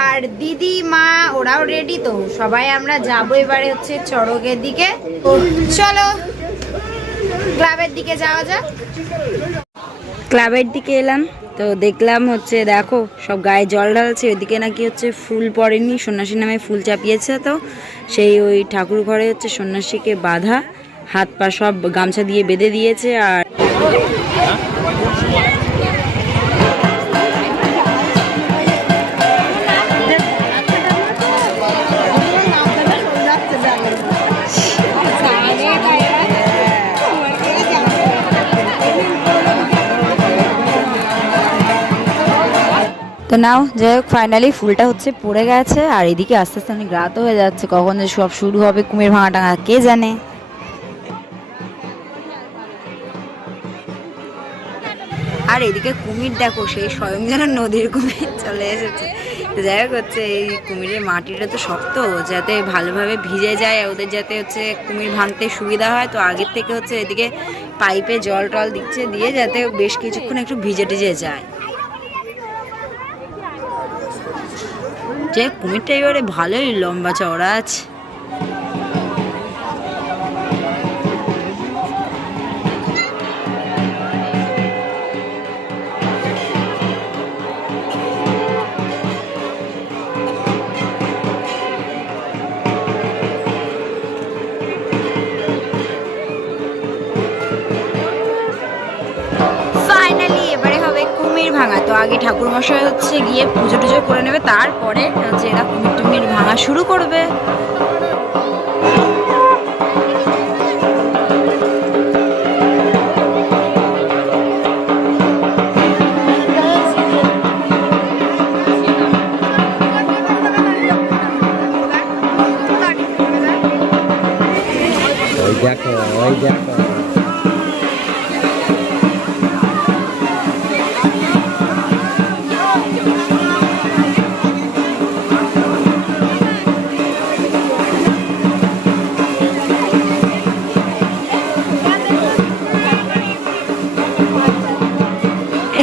আর দিদি মা ওরাও রেডি, তো সবাই আমরা যাবো এবারে হচ্ছে চড়কের দিকে। চলো ক্লাবের দিকে যাওয়া যাক। ক্লাবের দিকে এলাম, তো দেখলাম হচ্ছে দেখো সব গায়ে জল ঢালছে, ওইদিকে নাকি হচ্ছে ফুল পড়েনি, সন্ন্যাসীর নামে ফুল চাপিয়েছে, তো সেই ওই ঠাকুর ঘরে হচ্ছে সন্ন্যাসীকে বাঁধা, হাত পা সব গামছা দিয়ে বেঁধে দিয়েছে। আর তো নাও যাই হোক, ফাইনালি ফুলটা হচ্ছে পড়ে গেছে। আর এদিকে আস্তে আস্তে অনেক রাত হয়ে যাচ্ছে, কখন যে সব শুরু হবে কুমির ভাঙা টাঙা কে জানে। আর এদিকে কুমির দেখো, সেই স্বয়ং যেন নদীর কুমির চলে এসেছে। যাই হোক হচ্ছে এই কুমিরের মাটিটা তো শক্ত, যাতে ভালোভাবে ভিজে যায়, ওদের যাতে হচ্ছে কুমির ভাঙতে সুবিধা হয়, তো আগের থেকে হচ্ছে এদিকে পাইপে জল টল দিচ্ছে, দিয়ে যাতে বেশ কিছুক্ষণ একটু ভিজে টিজে যায়। যে কুমিরটা এবারে ভালোই লম্বা চওড়া আছে। ফাইনালি এবারে হবে কুমির ভাঙা। তো আগে ঠাকুর মশাই হচ্ছে গিয়ে পুজো টুজো করে নেবে, তারপরে হচ্ছে এরা কুমির টুমির ভাঙা শুরু করবে। দেখো ওই দেখো,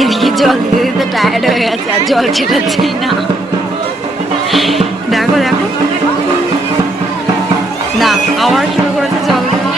এদিকে জল দিতে দিতে টায়ার্ড হয়ে গেছে, আর জল ছেটাচ্ছেই না। দেখো দেখো না, আবার শুরু করেছে জল দেওয়া।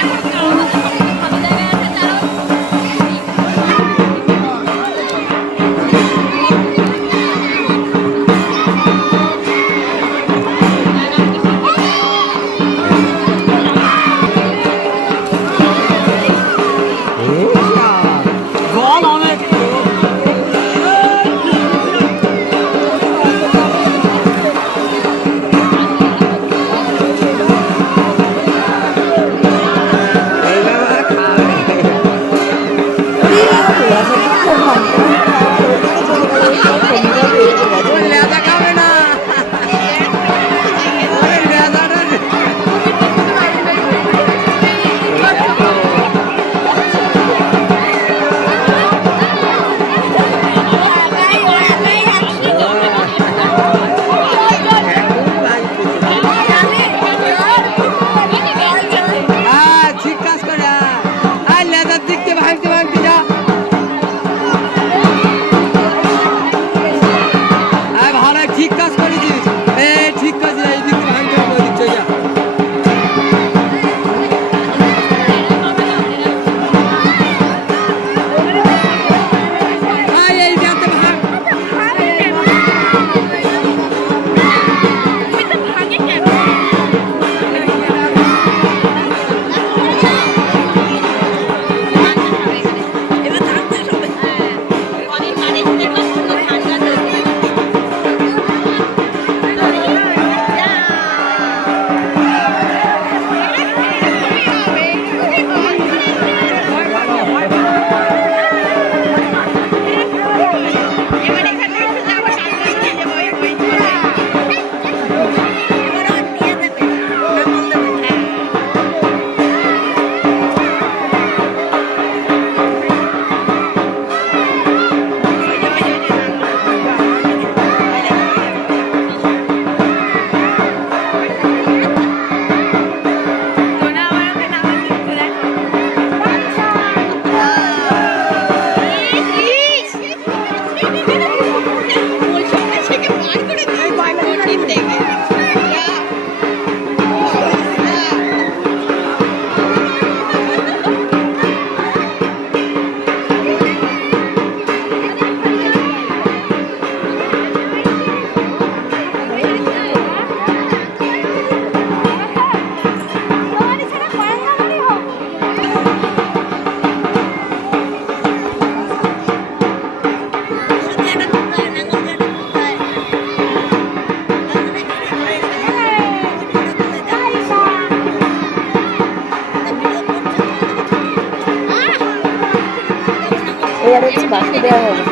এবার হচ্ছে বাকি দেওয়া হবে।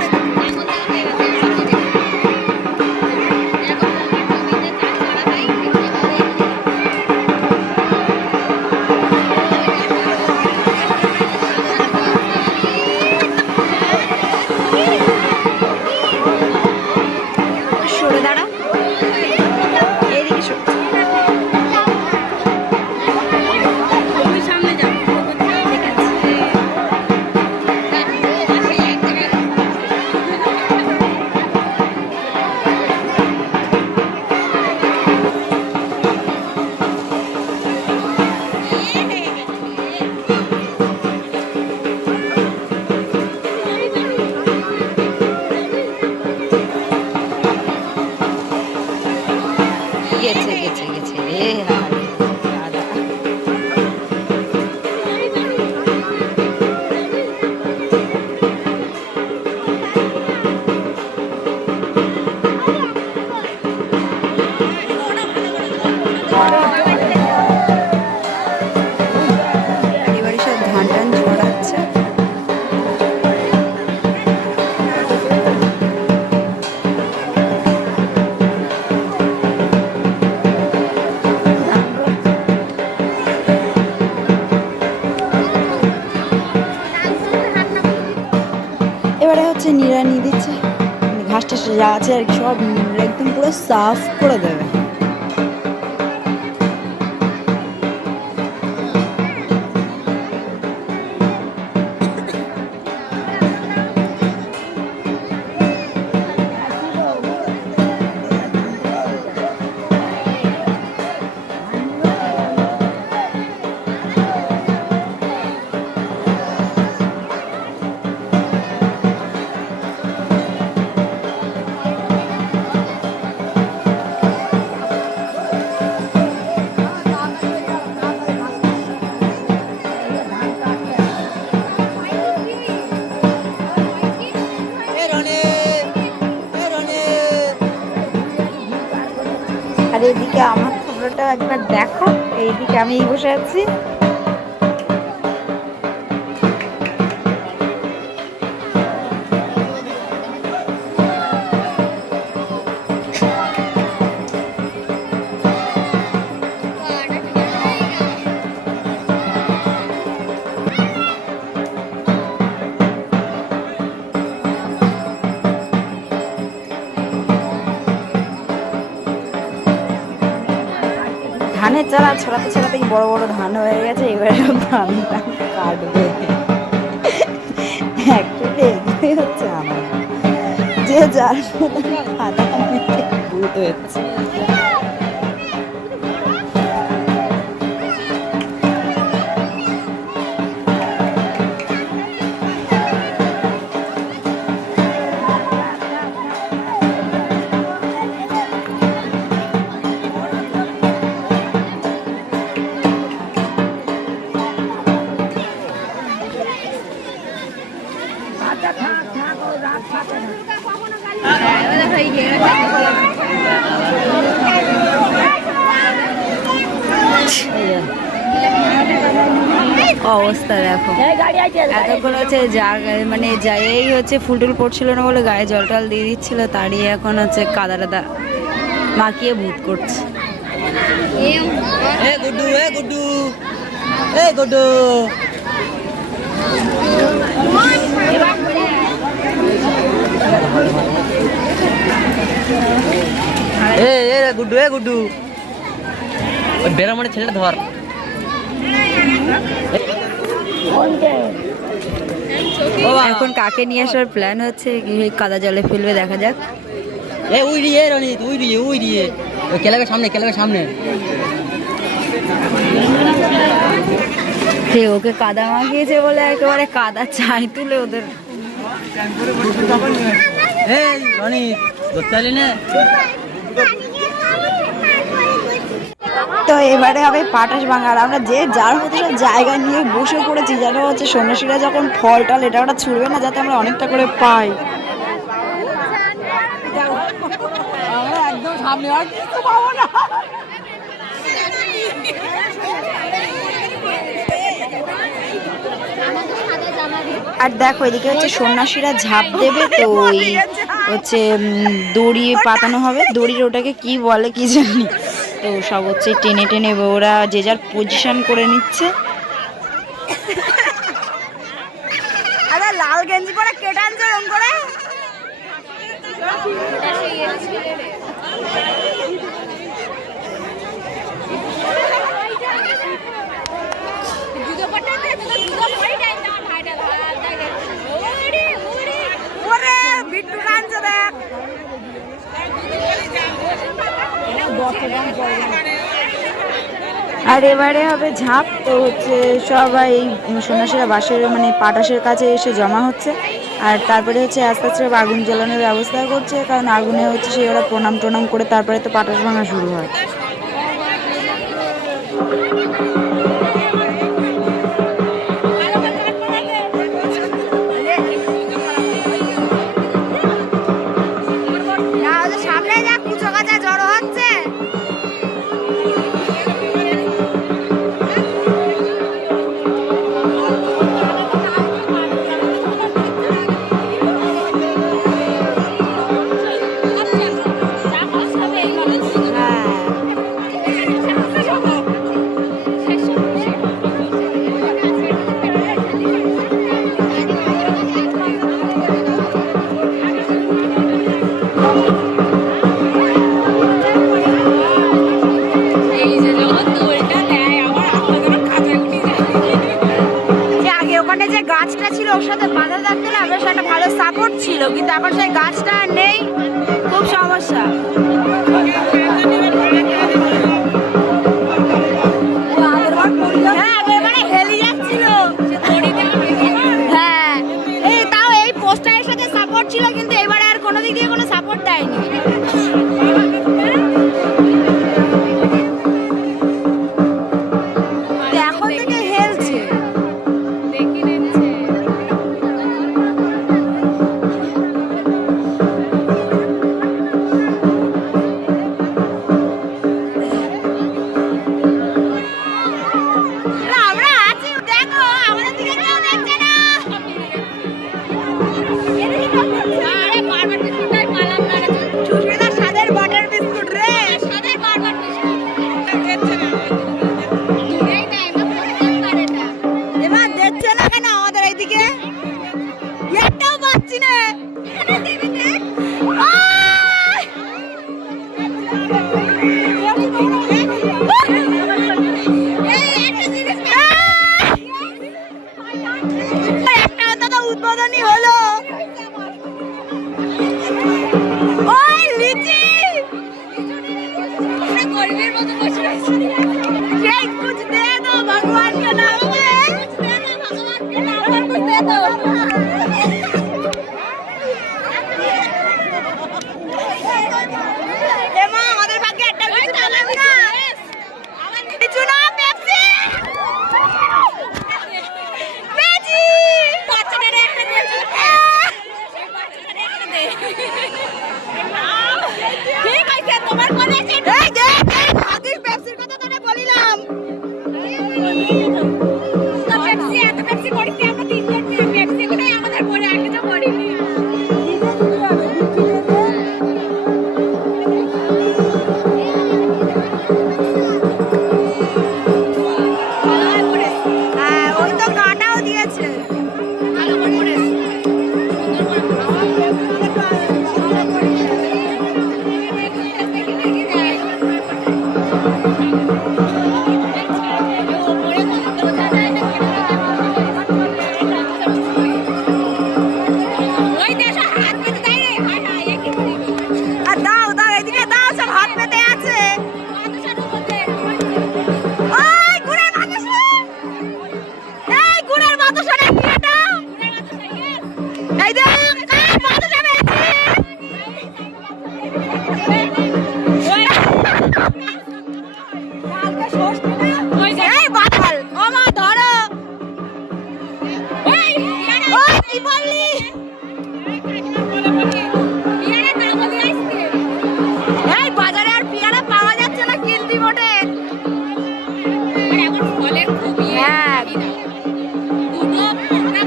সরে দাঁড়া, এইদিকে সরে। গেছে গেছে গেছে রে দাদা। এবারে সব ধান টান ছড়াচ্ছে। এবারে হচ্ছে নিড়ানি দিচ্ছে, ঘাস টাস যা আছে আর কি সব একদম পুরো সাফ করে দেবে। আর এইদিকে আমার খবরটা একবার দেখো, এইদিকে আমি বসে আছি। ধানের চারা ছড়াতে ছড়াতেই বড় বড় ধান হয়ে গেছে, এবারে সব ধান কাটবে। অ্যাকচুয়ালি এগুলোই হচ্ছে আমার যে যার খাতা ভূত হচ্ছে। অবস্থা দেখো, এতক্ষণ হচ্ছে মানে যাই হচ্ছে ফুল টুল পড়ছিল না বলে গায়ে জল টল দিয়ে দিচ্ছিল, তারই এখন হচ্ছে কাদা টাদা মাখিয়ে ভূত করছে। গুড্ডু গুড্ডু বেড়া মানে ছেলেটা ধর। এখন কাকে নিয়ে আসার প্ল্যান হচ্ছে, কাদা জলে ফেলবে, দেখা যাক। ওই রে রনিত, ওই রে ওই রে ওই ক্লাবের সামনে, ক্লাবের সামনে। ওকে কাদা মাখিয়েছে বলে একেবারে কাদা চাই তুলে ওদের। তো এবারে হবে পাটাস ভাঙার। আমরা যে যার মতো জায়গা নিয়ে বসে পড়েছি, যেন হচ্ছে সন্ন্যাসীরা যখন ফল টল এটা ওটা ছুড়বে না, যাতে আমরা অনেকটা করে পাই। একদম সামনে আর কিছু পাবো না। আর দেখো এদিকে হচ্ছে সন্ন্যাসীরা ঝাঁপ দেবে, তো ওই হচ্ছে দড়ি পাতানো হবে, দড়ির ওটাকে কি বলে কি জানি, তো সব হচ্ছে টেনে টেনে ওরা যে যার পজিশন করে নিচ্ছে। আরে লাল গেঞ্জি পরে কে টানছে রং করে? আর এবারে হবে ঝাঁপ, তো হচ্ছে সবাই সন্ন্যাসীরা বাঁশের মানে পাটাশের কাছে এসে জমা হচ্ছে, আর তারপরে হচ্ছে আস্তে আস্তে আগুন জ্বালানোর ব্যবস্থা করছে, কারণ আগুনে হচ্ছে সেই ওরা প্রণাম টনাম করে তারপরে তো পাটাশ ভাঙা শুরু হয়। গাছটা ছিল ওর সাথে বাঁধা থাকতো না, বেশ একটা ভালো সাপোর্ট ছিল, কিন্তু এখন সেই গাছটা নেই, খুব সমস্যা। হ্যাঁ এই তাও এই পোস্টারের সাথে সাপোর্ট ছিল, কিন্তু এবারে আর কোনো দিক দিয়ে কোনো সাপোর্ট দেয়নি। এখন থেকে হেলছে। উদ্বোধনী হলো ওই লিচি গরিবের মতো বসে রয়েছে। সেই কুছ দে দো ভগবান কে নাম মে, ভগবান কে নাম মে কুছ দে দো। এমা আমাদের ভাগ্যে একটা লিচু পেলাম না, লিচু না পেপসি।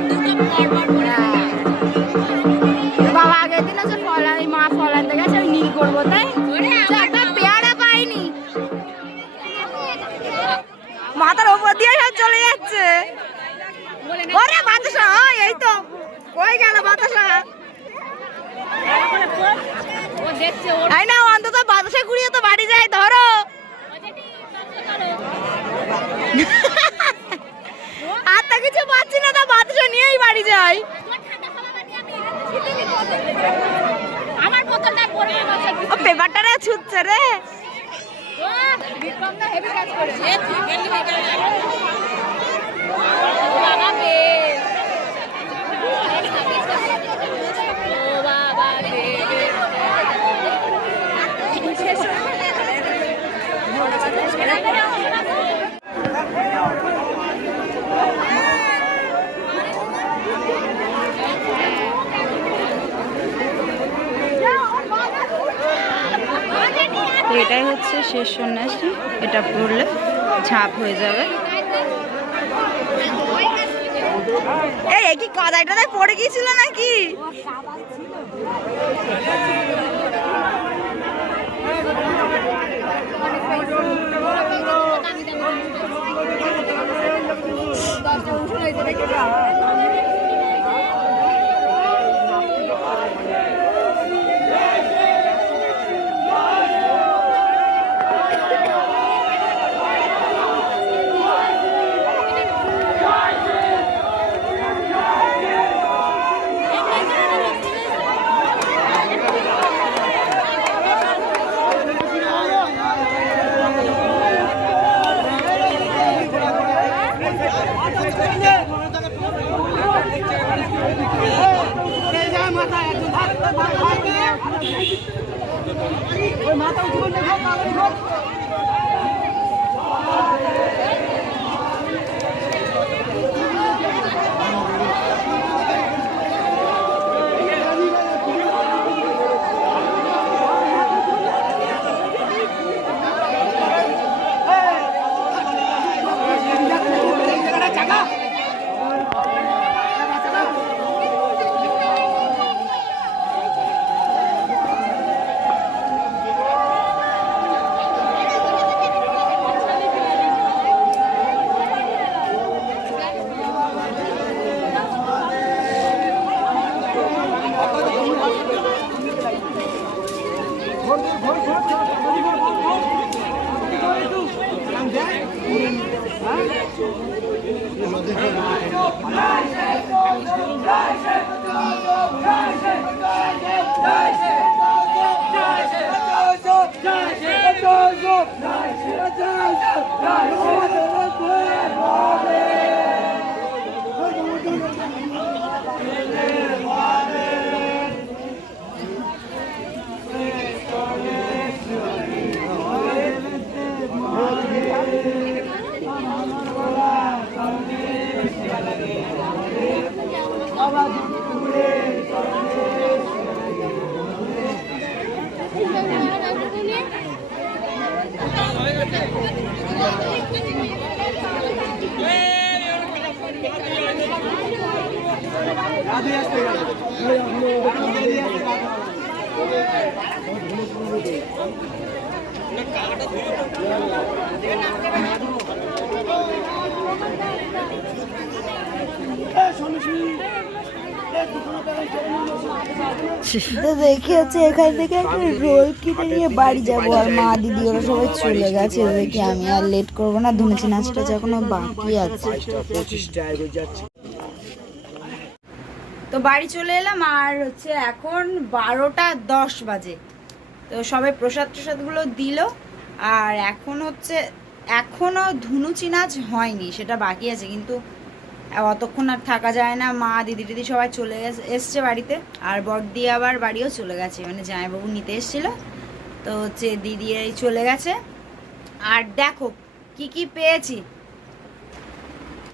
দুটো বাবা আগের দিন হচ্ছে ফল মা ফল আনতে গেছে আমি নীল করবো তাই একটা পেয়ারা পাইনি মাথার ওপর দিয়ে সব চলে যাচ্ছে ওরে বাতাসা এই তো কই গেল বাতাসা তাই না অন্তত বাতাসা কুড়িয়ে তো বাড়ি যায় ধরো আর তা কিছু পাচ্ছি না তা বাতাসা নিয়েই বাড়ি যাই আমার বোতলটা পড়ে গেছে ও পেপারটা ছুটছে রে বিক্রমটা হেভি কাজ করেছে গেলি হয়ে গেল বাবা বে ও বাবা বে এটাই হচ্ছে শেষ সন্ন্যাসী এটা পড়লে ঝাঁপ হয়ে যাবে এই কি কাদাটায় পড়ে গিয়েছিল নাকি দেখে হচ্ছে এখান থেকে একটা রোল কিনে নিয়ে বাড়ি যাবো আর মা দিদি ওরা সবাই চলে গেছে দেখি আমি আর লেট করবো না ধুনেছি নাচটা এখনো বাকি আছে তো বাড়ি চলে এলাম আর হচ্ছে এখন 12:10 বাজে তো সবাই প্রসাদ গুলো দিল আর এখন হচ্ছে এখনো ধুনুচি নাচ হয়নি সেটা বাকি আছে কিন্তু অতক্ষণ আর থাকা যায় না মা দিদি দিদি সবাই চলে এসছে বাড়িতে আর বড়দি আবার বাড়িও চলে গেছে মানে জামাইবাবু নিতে এসেছিল তো হচ্ছে দিদি চলে গেছে আর দেখো কি কি পেয়েছি